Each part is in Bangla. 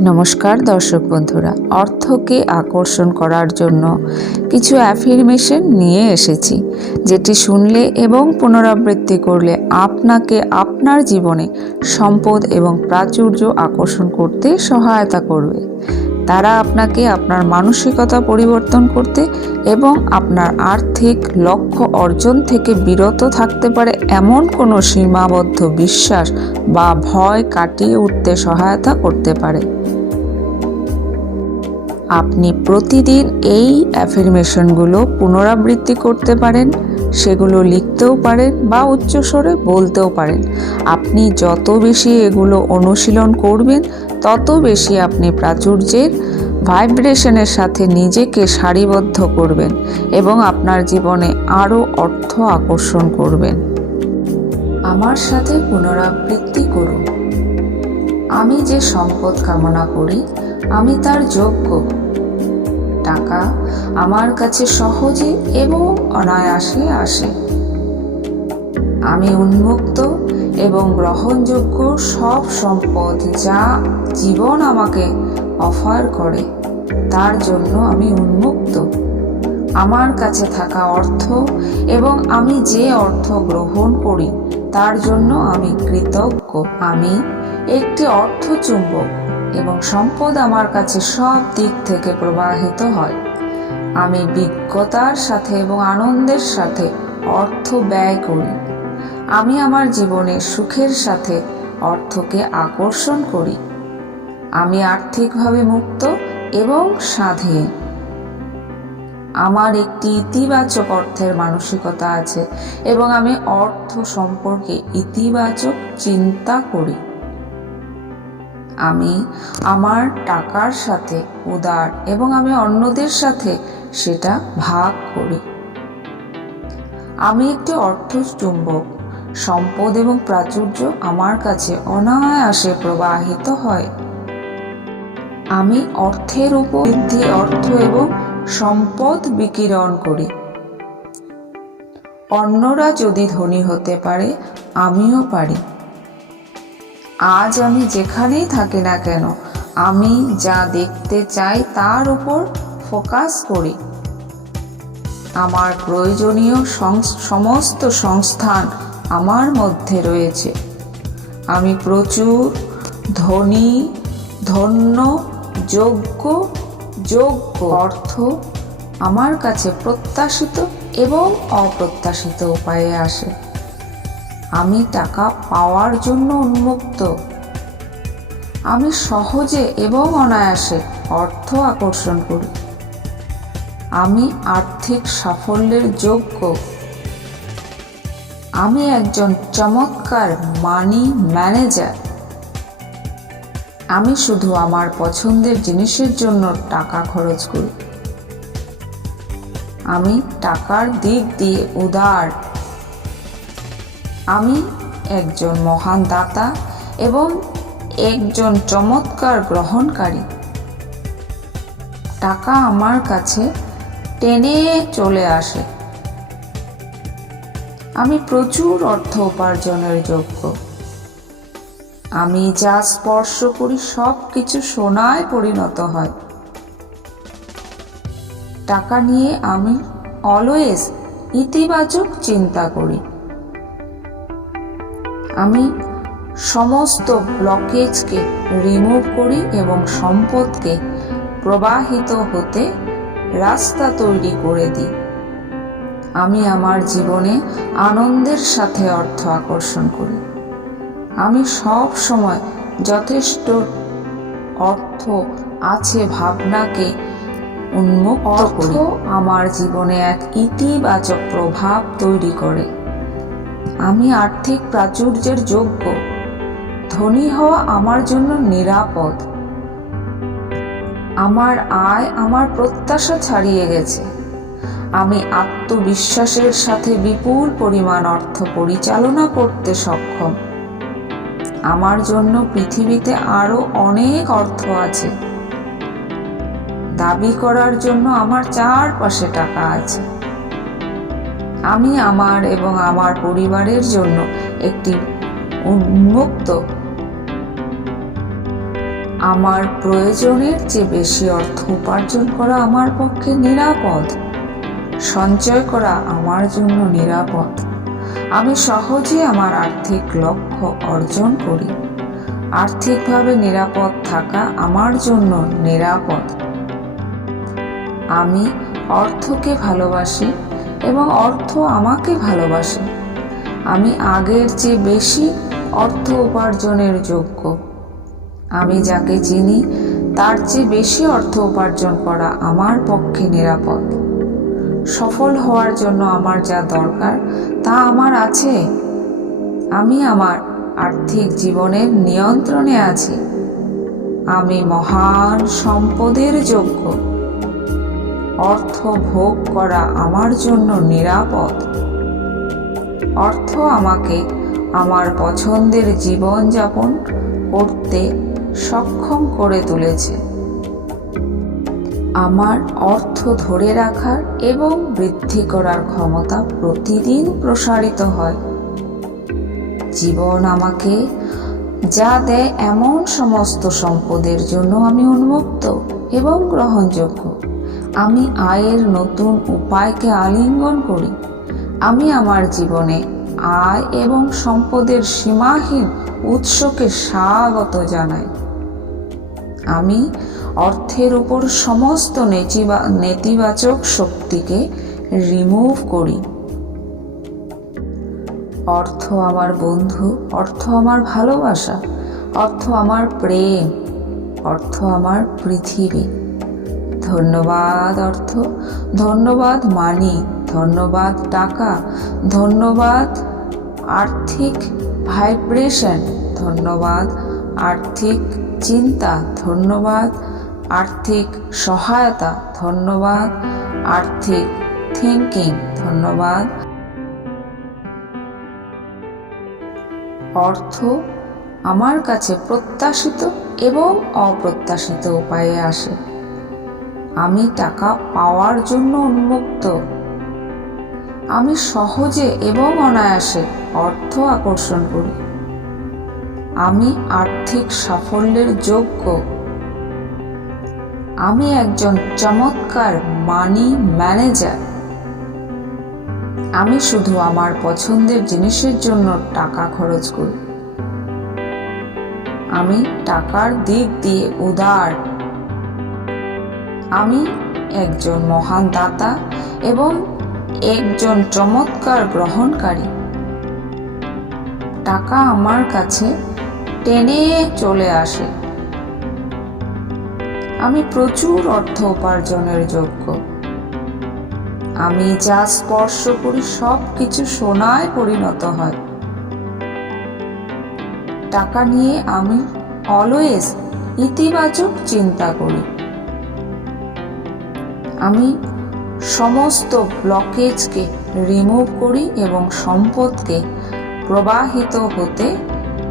নমস্কার দর্শক বন্ধুরা, অর্থকে আকর্ষণ করার জন্য কিছু অ্যাফিরমেশন নিয়ে এসেছি, যেটি শুনলে এবং পুনরাবৃত্তি করলে আপনাকে আপনার জীবনে সম্পদ এবং প্রাচুর্য আকর্ষণ করতে সহায়তা করবে। তারা আপনাকে আপনার মানসিকতা পরিবর্তন করতে এবং আপনার আর্থিক লক্ষ্য অর্জন থেকে বিরত থাকতে পারে এমন কোনো সীমাবদ্ধ বিশ্বাস বা ভয় কাটিয়ে উঠতে সহায়তা করতে পারে। আপনি প্রতিদিন এই অ্যাফার্মেশনগুলো পুনরাবৃত্তি করতে পারেন, সেগুলো লিখতেও পারেন বা উচ্চস্বরে বলতেও পারেন। আপনি যত বেশি এগুলো অনুশীলন করবেন, তত বেশি আপনি প্রাচুর্যের ভাইব্রেশনের সাথে নিজেকে সারিবদ্ধ করবেন এবং আপনার জীবনে আরও অর্থ আকর্ষণ করবেন। আমার সাথে পুনরাবৃত্তি করুন। আমি যে সম্পদ কামনা করি, আমি তার যোগ্য। টাকা আমার কাছে সহজে এবং অনায়াসে আসে। আমি উন্মুক্ত এবং গ্রহণযোগ্য সব সম্পদ যা জীবন আমাকে অফার করে, তার জন্য আমি উন্মুক্ত। আমার কাছে থাকা অর্থ এবং আমি যে অর্থ গ্রহণ করি তার জন্য আমি কৃতজ্ঞ। আমি একটি অর্থ চুম্বক এবং সম্পদ আমার কাছে সব দিক থেকে প্রবাহিত হয়। আমি বিজ্ঞতার সাথে এবং আনন্দের সাথে অর্থ ব্যয় করি। আমি আমার জীবনে সুখের সাথে অর্থকে আকর্ষণ করি। আমি আর্থিকভাবে মুক্ত এবং স্বাধীন। আমার একটি ইতিবাচক অর্থের মানসিকতা আছে এবং আমি অর্থ সম্পর্কে ইতিবাচক চিন্তা করি। আমি আমার টাকার সাথে উদার এবং আমি অন্যদের সাথে সেটা ভাগ করি। আমি একটি অর্থ চুম্বক। সম্পদ এবং প্রাচুর্য আমার কাছে অনায়াসে প্রবাহিত হয়। আমি অর্থের উপর বৃদ্ধি, অর্থ এবং সম্পদ বিকিরণ করি। অন্যরা যদি ধনী হতে পারে, আমিও পারি। আজ আমি যেখানেই থাকি না কেন, আমি যা দেখতে চাই তার উপর ফোকাস করি। আমার প্রয়োজনীয় সমস্ত সংস্থান আমার মধ্যে রয়েছে। আমি প্রচুর ধনী, ধন্য, যোগ্য অর্থ আমার কাছে প্রত্যাশিত এবং অপ্রত্যাশিত উপায়ে আসে। আমি টাকা পাওয়ার জন্য উন্মুক্ত। আমি সহজে এবং অনায়াসে অর্থ আকর্ষণ করি। আমি আর্থিক সাফল্যের যোগ্য। আমি একজন চমৎকার মানি ম্যানেজার। আমি শুধু আমার পছন্দের জিনিসের জন্য টাকা খরচ করি। আমি টাকার দিক দিয়ে উদার। আমি একজন মহান দাতা এবং একজন চমৎকার গ্রহণকারী। টাকা আমার কাছে টেনে চলে আসে। আমি প্রচুর অর্থ উপার্জনের যোগ্য। আমি যা স্পর্শ করি সব কিছু সোনায় পরিণত হয়। টাকা নিয়ে আমি অলওয়েজ ইতিবাচক চিন্তা করি। আমি সমস্ত ব্লকেজকে রিমুভ করি এবং সম্পদকে প্রবাহিত হতে রাস্তা তৈরি করে দিই। আমি আমার জীবনে আনন্দের সাথে অর্থ আকর্ষণ করি। আমি সব সময় যথেষ্ট অর্থ আছে ভাবনাকে উন্মুক্ত করি। আমার জীবনে এক ইতিবাচক প্রভাব তৈরি করে। আমি আর্থিক প্রাচুর্যের যোগ্য। ধনী হওয়া আমার জন্য নিরাপদ। আমার আয় আমার প্রত্যাশা ছাড়িয়ে গেছে। আমি আত্মবিশ্বাসের সাথে বিপুল পরিমাণ অর্থ পরিচালনা করতে সক্ষম। আমার জন্য পৃথিবীতে আরো অনেক অর্থ আছে। দাবি করার জন্য আমার চারপাশে টাকা আছে। আমি আমার এবং আমার পরিবারের জন্য একটি উন্মুক্ত আমার প্রয়োজনের চেয়ে বেশি অর্থ উপার্জন করা আমার পক্ষে নিরাপদ। সঞ্চয় করা আমার জন্য নিরাপদ। আমি সহজে আমার আর্থিক লক্ষ্য অর্জন করি। আর্থিকভাবে নিরাপদ থাকা আমার জন্য নিরাপদ। আমি অর্থকে ভালোবাসি এবং অর্থ আমাকে ভালোবাসে। আমি আগের চেয়ে বেশি অর্থ উপার্জনের যোগ্য। আমি যাকে চিনি তার চেয়ে বেশি অর্থ উপার্জন করা আমার পক্ষে নিরাপদ। সফল হওয়ার জন্য আমার যা দরকার তা আমার আছে। আমি আমার আর্থিক জীবনের নিয়ন্ত্রণে আছি। আমি মহান সম্পদের যোগ্য। অর্থ ভোগ করা আমার জন্য নিরাপদ। অর্থ আমাকে আমার পছন্দের জীবনযাপন করতে সক্ষম করে তুলেছে। আমার অর্থ ধরে রাখার এবং বৃদ্ধি করার ক্ষমতা প্রতিদিন প্রসারিত হয়। জীবন আমাকে যা দেয় এমন সমস্ত সম্পদের জন্য আমি উন্মুক্ত এবং গ্রহণযোগ্য। আমি আয়ের নতুন উপায়কে আলিঙ্গন করি। আমি আমার জীবনে আয় এবং সম্পদের সীমাহীন উৎসকে স্বাগত জানাই। আমি অর্থের উপর সমস্ত নেতিবাচক শক্তিকে রিমুভ করি। অর্থ আমার বন্ধু, অর্থ আমার ভালোবাসা, অর্থ আমার প্রেম, অর্থ আমার পৃথিবী। ধন্যবাদ অর্থ, ধন্যবাদ মানি, ধন্যবাদ টাকা, ধন্যবাদ আর্থিক ভাইব্রেশন, ধন্যবাদ আর্থিক চিন্তা, ধন্যবাদ আর্থিক সহায়তা, ধন্যবাদ আর্থিক থিঙ্কিং, ধন্যবাদ। অর্থ আমার কাছে প্রত্যাশিত এবং অপ্রত্যাশিত উপায়ে আসে। আমি টাকা পাওয়ার জন্য উন্মুক্ত। আমি সহজে এবং অনায়াসে অর্থ আকর্ষণ করি। আমি আর্থিক সাফল্যের যোগ্য। আমি একজন চমৎকার মানি ম্যানেজার। আমি শুধু আমার পছন্দের জিনিসের জন্য টাকা খরচ করি। আমি টাকার দিক দিয়ে উদার। আমি একজন মহান দাতা এবং একজন চমৎকার গ্রহণকারী। টাকা আমার কাছে টেনে চলে আসে। আমি প্রচুর অর্থ উপার্জনের যোগ্য। আমি যা স্পর্শ করি সব কিছু সোনায় পরিণত হয়। টাকা নিয়ে আমি অলওয়েজ ইতিবাচক চিন্তা করি। আমি সমস্ত ব্লকেজকে রিমুভ করি এবং সম্পদকে প্রবাহিত হতে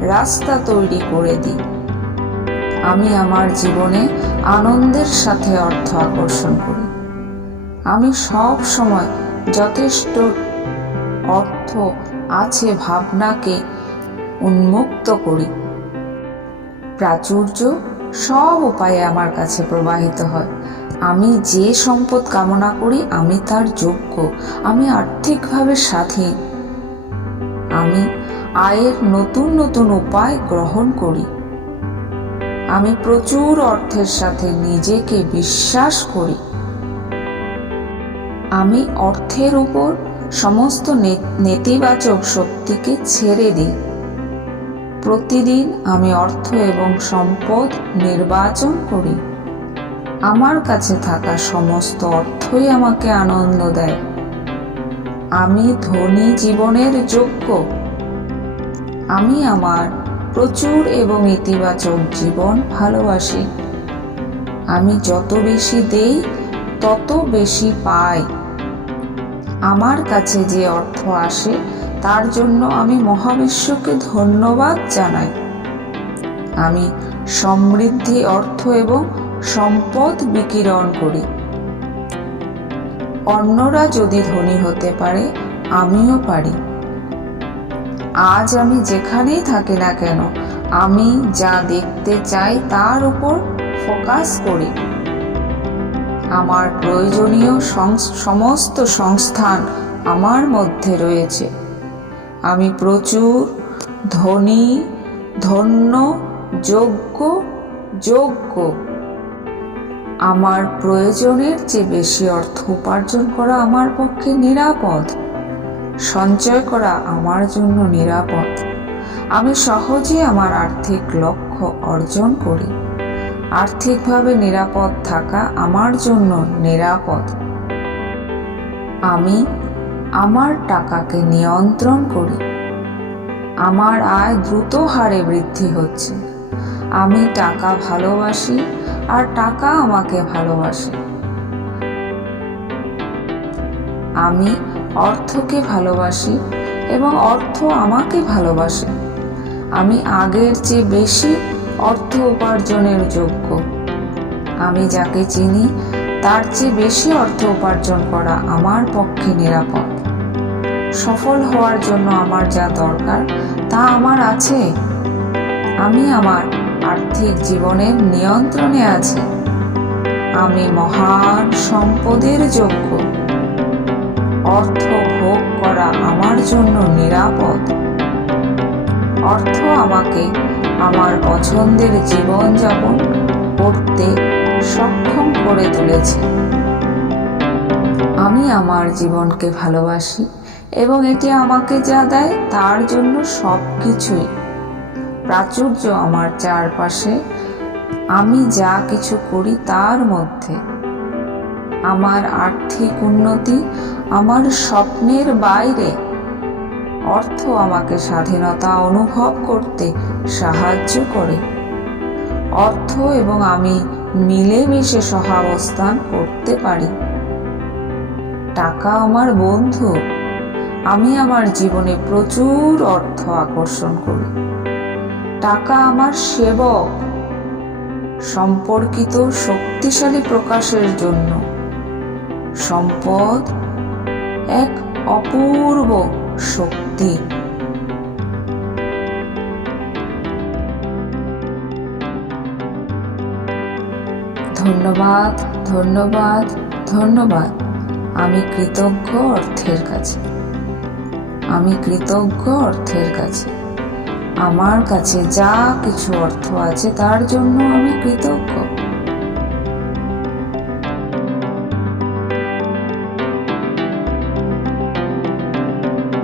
রাস্তা তৈরি করে দিই। আমি আমার জীবনে আনন্দের সাথে অর্থ আকর্ষণ করি। আমি সব সময় যথেষ্ট অর্থ আছে ভাবনাকে উন্মুক্ত করি। প্রাচুর্য সব উপায়ে আমার কাছে প্রবাহিত হয়। আমি যে সম্পদ কামনা করি আমি তার যোগ্য। আমি আর্থিকভাবে স্বাধীন। আমি আয়ের নতুন নতুন উপায় গ্রহণ করি। আমি প্রচুর অর্থের সাথে নিজেকে বিশ্বাস করি। আমি অর্থের উপর সমস্ত নেতিবাচক শক্তিকে ছেড়ে দিই। প্রতিদিন আমি অর্থ এবং সম্পদ নির্বাচন করি। আমার কাছে থাকা সমস্ত অর্থই আমাকে আনন্দ দেয়। আমি ধনী জীবনের যোগ্য। আমি আমার প্রচুর এবং ইতিবাচক জীবন ভালোবাসি। আমি যত বেশি দেই তত বেশি পাই। আমার কাছে যে অর্থ আসে তার জন্য আমি মহাবিশ্বকে ধন্যবাদ জানাই। আমি সমৃদ্ধি, অর্থ এবং সম্পদ বিকিরণ করি। অন্যরা যদি ধনী হতে পারে আমিও পারি। আজ আমি যেখানেই থাকি না কেন আমি যা দেখতে চাই তার উপর ফোকাস করি। আমার প্রয়োজনীয় সমস্ত সংস্থান আমার মধ্যে রয়েছে। আমি প্রচুর ধনী, ধন্য, যোগ্য। আমার প্রয়োজনের চেয়ে বেশি অর্থ উপার্জন করা আমার পক্ষে নিরাপদ। সঞ্চয় করা আমার জন্য নিরাপদ। আমি সহজে আমার আর্থিক লক্ষ্য অর্জন করি। আর্থিকভাবে নিরাপদ থাকা আমার জন্য নিরাপদ। আমি আমার টাকাকে নিয়ন্ত্রণ করি। আমার আয় দ্রুত হারে বৃদ্ধি হচ্ছে। আমি টাকা ভালোবাসি আর টাকা আমাকে ভালোবাসে। আমি অর্থকে ভালোবাসি এবং অর্থ আমাকে ভালোবাসে। আমি আগের চেয়ে বেশি অর্থ উপার্জনের যোগ্য। আমি যাকে চিনি তার চেয়ে বেশি অর্থ উপার্জন করা আমার পক্ষে নিরাপদ। সফল হওয়ার জন্য আমার যা দরকার তা আমার আছে। আমি আমার আর্থিক জীবনের নিয়ন্ত্রণে আছি। আমি মহান সম্পদের যোগ্য। অর্থ ভোগ করা আমার জন্য নিরাপদ। অর্থ আমাকে আমার পছন্দের জীবনযাপন করতে সক্ষম করে তুলেছে। আমি আমার জীবনকে ভালোবাসি এবং এটি আমাকে যা দেয় তার জন্য সবকিছুই প্রাচুর্য আমার চারপাশে। আমি যা কিছু করি তার মধ্যে। আমার আর্থিক উন্নতি আমার স্বপ্নের বাইরে। অর্থ আমাকে স্বাধীনতা অনুভব করতে সাহায্য করে। অর্থ এবং আমি মিলেমিশে সহাবস্থান করতে পারি। টাকা আমার বন্ধু। আমি আমার জীবনে প্রচুর অর্থ আকর্ষণ করি। টাকা আমার সেবক, সম্পর্কিত শক্তিশালী প্রকাশের জন্য। সম্পদ এক অপূর্ব শক্তি। ধন্যবাদ, ধন্যবাদ, ধন্যবাদ। আমি কৃতজ্ঞ অর্থের কাছে। আমি কৃতজ্ঞ অর্থের কাছে। আমার কাছে যা কিছু অর্থ আছে তার জন্য আমি কৃতজ্ঞ।